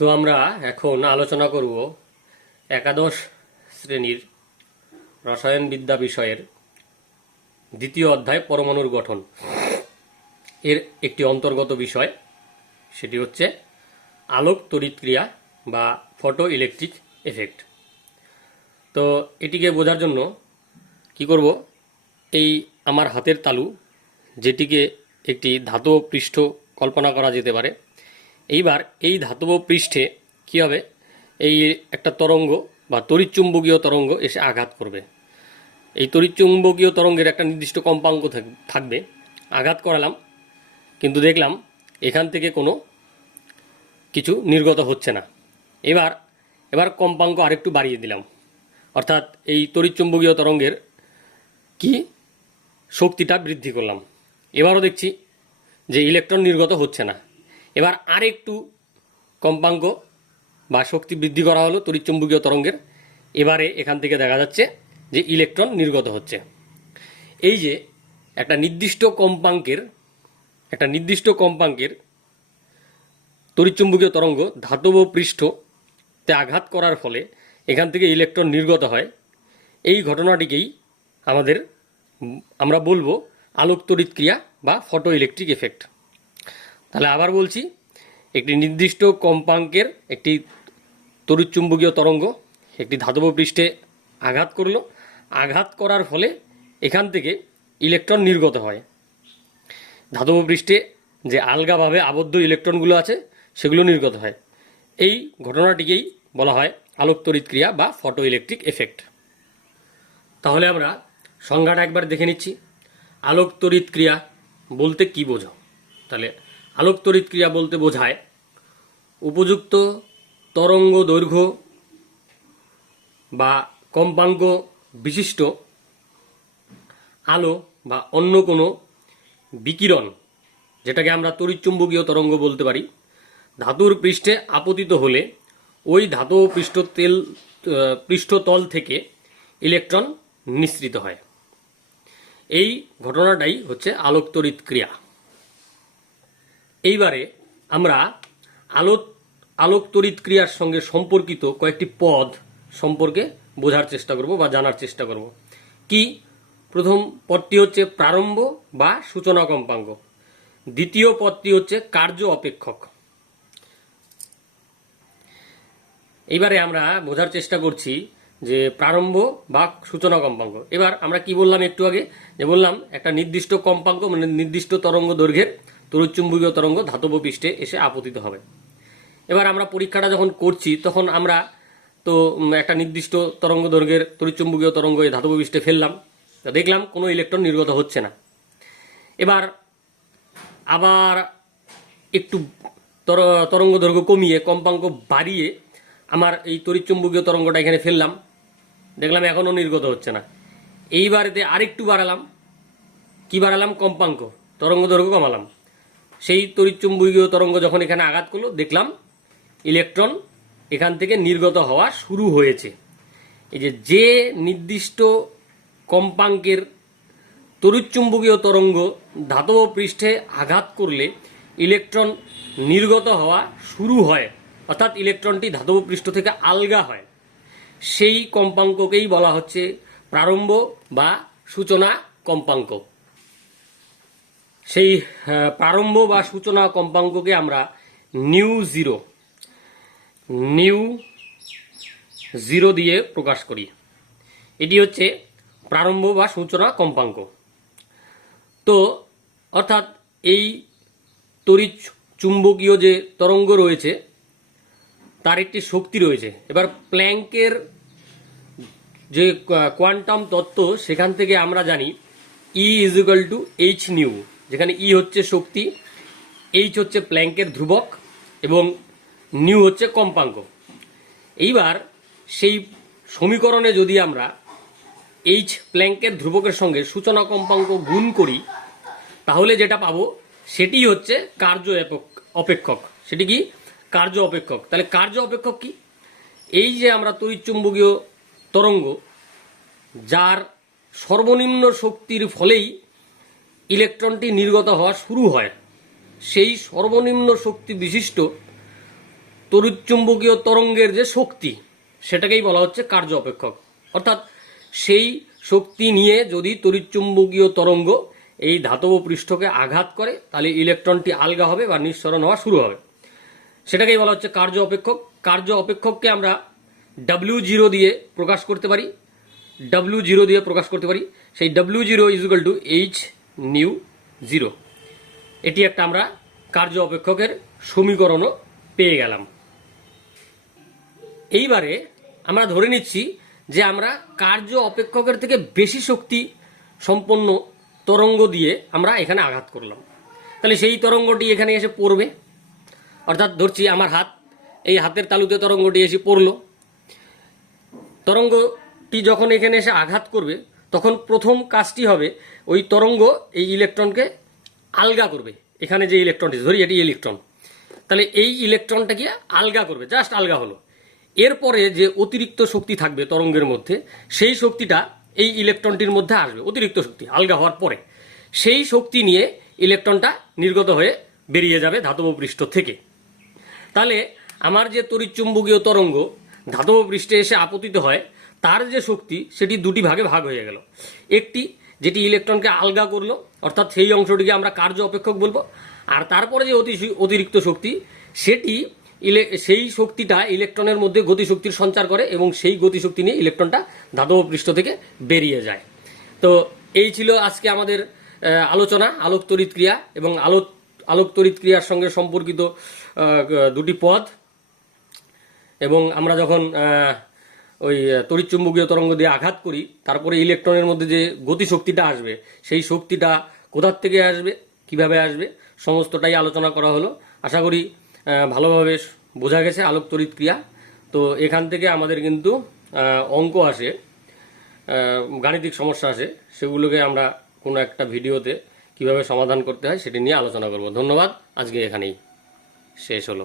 তো আমরা এখন আলোচনা করব একাদশ শ্রেণীর রসায়নবিদ্যা বিষয়ের দ্বিতীয় অধ্যায় পরমাণুর গঠন এর একটি অন্তর্গত বিষয়, সেটি হচ্ছে আলোক তড়িৎক্রিয়া বা ফটো ইলেকট্রিক এফেক্ট। তো এটিকে বোঝার জন্য কি করব, এই আমার হাতের তালু, যেটিকে একটি ধাতব পৃষ্ঠ কল্পনা করা যেতে পারে। এইবার এই ধাতব পৃষ্ঠে কি হবে, এই একটা তরঙ্গ বা তড়িৎচুম্বকীয় তরঙ্গ এসে আঘাত করবে। এই তড়িৎচুম্বকীয় তরঙ্গের একটা নির্দিষ্ট কম্পাঙ্ক থাকবে। আঘাত করালাম, কিন্তু দেখলাম এখান থেকে কোনো কিছু নির্গত হচ্ছে না। এবার কম্পাঙ্ক আরেকটু বাড়িয়ে দিলাম, অর্থাৎ এই তড়িৎচুম্বকীয় তরঙ্গের কি শক্তিটা বৃদ্ধি করলাম। এবারও দেখছি যে ইলেকট্রন নির্গত হচ্ছে না। এবার আরেকটু কম্পাঙ্ক বা শক্তি বৃদ্ধি করা হলো তড়িৎচুম্বকীয় তরঙ্গের। এবারে এখান থেকে দেখা যাচ্ছে যে ইলেকট্রন নির্গত হচ্ছে। এই যে একটা নির্দিষ্ট কম্পাঙ্কের তড়িৎচুম্বকীয় তরঙ্গ ধাতব পৃষ্ঠতে আঘাত করার ফলে এখান থেকে ইলেকট্রন নির্গত হয়, এই ঘটনাটিকেই আমরা বলবো আলোক তড়িৎক্রিয়া বা ফটো ইলেকট্রিক এফেক্ট। তাহলে আবার বলছি, একটি নির্দিষ্ট কম্পাঙ্কের একটি তড়িৎচুম্বকীয় তরঙ্গ একটি ধাতব পৃষ্ঠে আঘাত করলো, আঘাত করার ফলে এখান থেকে ইলেকট্রন নির্গত হয়। ধাতব পৃষ্ঠে যে আলগাভাবে আবদ্ধ ইলেকট্রনগুলো আছে সেগুলো নির্গত হয়। এই ঘটনাটিকেই বলা হয় আলোক তড়িৎক্রিয়া বা ফটো ইলেকট্রিক এফেক্ট। তাহলে আমরা সংজ্ঞাটা একবার দেখে নিচ্ছি। আলোক তড়িৎক্রিয়া বলতে কি বোঝো? তাহলে আলোক তড়িৎক্রিয়া বলতে বোঝায় উপযুক্ত তরঙ্গ দৈর্ঘ্য বা কম্পাঙ্ক বিশিষ্ট আলো বা অন্য কোনো বিকিরণ, যেটাকে আমরা তড়িৎচুম্বকীয় তরঙ্গ বলতে পারি, ধাতুর পৃষ্ঠে আপতিত হলে ওই ধাতব পৃষ্ঠতল থেকে ইলেকট্রন নিঃসৃত হয়। এই ঘটনাটাই হচ্ছে আলোক তড়িৎক্রিয়া। এইবারে আমরা আলোক তড়িৎক্রিয়ার সঙ্গে সম্পর্কিত কয়েকটি পদ সম্পর্কে বোঝার চেষ্টা করব বা জানার চেষ্টা করব। কি? প্রথম পদটি হচ্ছে প্রারম্ভ বা সূচনা কম্পাঙ্ক। দ্বিতীয় পদটি হচ্ছে কার্য অপেক্ষক। এইবারে আমরা বোঝার চেষ্টা করছি যে প্রারম্ভ বা সূচনা কম্পাঙ্ক। এবার আমরা কি বললাম একটু আগে, যে বললাম একটা নির্দিষ্ট কম্পাঙ্ক মানে নির্দিষ্ট তরঙ্গ দৈর্ঘ্যের তড়িৎচুম্বকীয় তরঙ্গ ধাতব পৃষ্ঠে এসে আপতিত হবে। এবার আমরা পরীক্ষাটা যখন করছি তখন আমরা তো একটা নির্দিষ্ট তরঙ্গ দৈর্ঘ্যের তড়িৎচুম্বকীয় তরঙ্গ এই ধাতব পৃষ্ঠে ফেললাম, দেখলাম কোনো ইলেকট্রন নির্গত হচ্ছে না। এবার আবার একটু তরঙ্গ দৈর্ঘ্য কমিয়ে কম্পাঙ্ক বাড়িয়ে আমার এই তড়িৎচুম্বকীয় তরঙ্গটা এখানে ফেললাম, দেখলাম এখনও নির্গত হচ্ছে না। এইবারেতে আরেকটু বাড়ালাম, কি বাড়ালাম? কম্পাঙ্ক, তরঙ্গ দৈর্ঘ্য কমালাম। সেই তড়িৎচুম্বকীয় তরঙ্গ যখন এখানে আঘাত করলো, দেখলাম ইলেকট্রন এখান থেকে নির্গত হওয়া শুরু হয়েছে। এই যে নির্দিষ্ট কম্পাঙ্কের তড়িৎচুম্বকীয় তরঙ্গ ধাতব পৃষ্ঠে আঘাত করলে ইলেকট্রন নির্গত হওয়া শুরু হয়, অর্থাৎ ইলেকট্রনটি ধাতব পৃষ্ঠ থেকে আলগা হয়, সেই কম্পাঙ্ককেই বলা হচ্ছে প্রারম্ভ বা সূচনা কম্পাঙ্ক। সেই প্রারম্ভ বা সূচনা কম্পাঙ্ককে আমরা নিউ জিরো দিয়ে প্রকাশ করি। এটি হচ্ছে প্রারম্ভ বা সূচনা কম্পাঙ্ক। তো অর্থাৎ এই তড়িৎ চুম্বকীয় যে তরঙ্গ রয়েছে তার একটি শক্তি রয়েছে। এবার প্ল্যাঙ্কের যে কোয়ান্টাম তত্ত্ব, সেখান থেকে আমরা জানি E = h নিউ, যেখানে E হচ্ছে শক্তি, H হচ্ছে প্ল্যাঙ্কের ধ্রুবক এবং নিউ হচ্ছে কম্পাঙ্ক। এইবার সেই সমীকরণে যদি আমরা H প্ল্যাঙ্কের ধ্রুবকের সঙ্গে সূচনা কম্পাঙ্ক গুণ করি, তাহলে যেটা পাবো সেটি হচ্ছে কার্য অপেক্ষক। সেটি কি? কার্য অপেক্ষক। তাহলে কার্য অপেক্ষক কি? এই যে আমরা তড়িৎচুম্বকীয় তরঙ্গ যার সর্বনিম্ন শক্তির ফলেই ইলেকট্রনটি নির্গত হওয়া শুরু হয়, সেই সর্বনিম্ন শক্তি বিশিষ্ট তড়িৎচুম্বকীয় তরঙ্গের যে শক্তি সেটাকেই বলা হচ্ছে কার্য অপেক্ষক। অর্থাৎ সেই শক্তি নিয়ে যদি তড়িৎচুম্বকীয় তরঙ্গ এই ধাতব পৃষ্ঠকে আঘাত করে তাহলে ইলেকট্রনটি আলগা হবে বা নিঃসরণ হওয়া শুরু হবে, সেটাকেই বলা হচ্ছে কার্য অপেক্ষক। কার্য অপেক্ষককে আমরা W0 দিয়ে প্রকাশ করতে পারি, W0 দিয়ে প্রকাশ করতে পারি। সেই W0 = h/0। এটি একটা আমরা কার্য অপেক্ষকের সমীকরণও পেয়ে গেলাম। এইবারে আমরা ধরে নিচ্ছি যে আমরা কার্য অপেক্ষকের থেকে বেশি শক্তি সম্পন্ন তরঙ্গ দিয়ে আমরা এখানে আঘাত করলাম, তাহলে সেই তরঙ্গটি এখানে এসে পড়বে। অর্থাৎ ধরছি আমার হাত, এই হাতের তালুতে তরঙ্গটি এসে পড়লো। তরঙ্গটি যখন এখানে এসে আঘাত করবে তখন প্রথম কাজটি হবে ওই তরঙ্গ এই ইলেকট্রনকে আলগা করবে। এখানে যে ইলেকট্রনটি, ধরি এটি ইলেকট্রন, তাহলে এই ইলেকট্রনটাকে আলগা করবে, জাস্ট আলগা হলো। এরপরে যে অতিরিক্ত শক্তি থাকবে তরঙ্গের মধ্যে, সেই শক্তিটা এই ইলেকট্রনটির মধ্যে আসবে। অতিরিক্ত শক্তি আলগা হওয়ার পরে সেই শক্তি নিয়ে ইলেকট্রনটা নির্গত হয়ে বেরিয়ে যাবে ধাতব পৃষ্ঠ থেকে। তাহলে আমার যে তড়িৎচুম্বকীয় তরঙ্গ ধাতব পৃষ্ঠে এসে আপতিত হয়, তার যে শক্তি সেটি দুটি ভাগে ভাগ হয়ে গেল। একটি যেটি ইলেকট্রনকে আলগা করলো, অর্থাৎ সেই অংশটিকে আমরা কার্য অপেক্ষক বলবো। আর তারপরে যে অতিরিক্ত শক্তি, সেটি সেই শক্তিটা ইলেকট্রনের মধ্যে গতিশক্তির সঞ্চার করে এবং সেই গতিশক্তি নিয়ে ইলেকট্রনটা ধাতব পৃষ্ঠ থেকে বেরিয়ে যায়। তো এই ছিল আজকে আমাদের আলোচনা আলোক তড়িৎ ক্রিয়া এবং আলোক তড়িৎ ক্রিয়ার সঙ্গে সম্পর্কিত দুটি পদ। এবং আমরা যখন ওই তড়িৎচুম্বকীয় তরঙ্গ দিয়ে আঘাত করি, তারপরে ইলেকট্রনের মধ্যে যে গতিশক্তিটা আসবে, সেই শক্তিটা কোথার থেকে আসবে, কিভাবে আসবে, সমস্তটাই আলোচনা করা হলো। আশা করি ভালোভাবে বোঝা গেছে আলোক তড়িৎ ক্রিয়া। তো এখান থেকে আমাদের কিন্তু অঙ্ক আসে, গাণিতিক সমস্যা আসে, সেগুলোকে আমরা কোনো একটা ভিডিওতে কিভাবে সমাধান করতে হয় সেটি নিয়ে আলোচনা করব। ধন্যবাদ, আজকে এখানেই শেষ হলো।